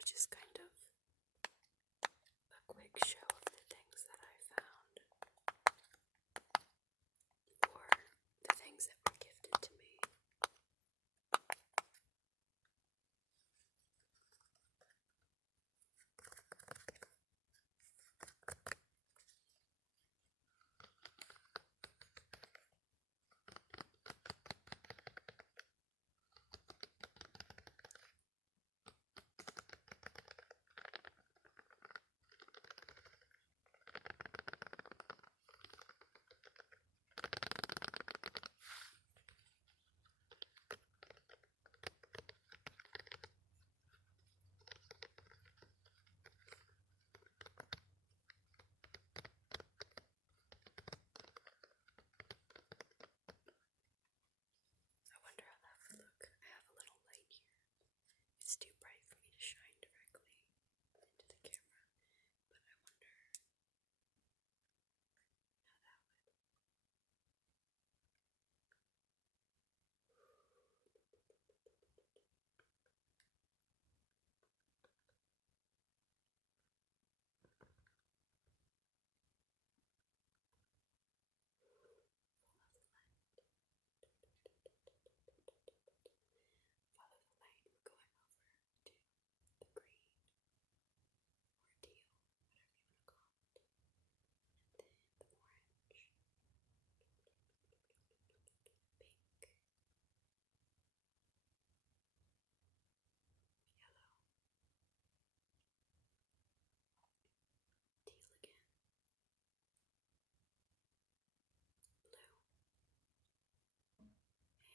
was just kind of a quick show of the things that I found, or the things that were gifted to me. I wonder how that would look. I have a little light here. It's too bright for me to shine directly into the camera, but I wonder how that would. Follow the light. We're going over to the green or teal, whatever you want to call it, and then the orange, pink, yellow, teal again, blue,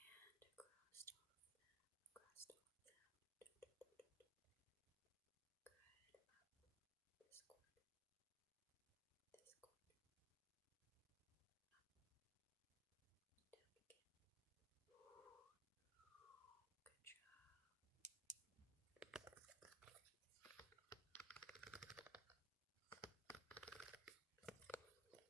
and across all of them, across all of them. Good. Up this corner, this corner, down again. Good job.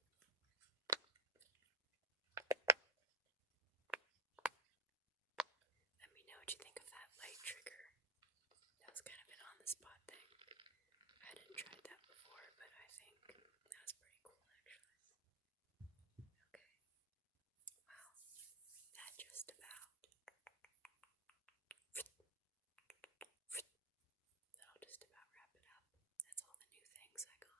Let me know what you think of that light trigger. That was kind of an on-the-spot thing. I hadn't tried that before, but I think that was pretty cool, actually. Okay. Well, that just about. That'll just about wrap it up. That's all the new things I got.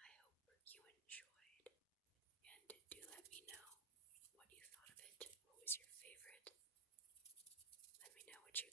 I hope you enjoyed, and do let me know what you thought of it. What was your favorite? Let me know what you'd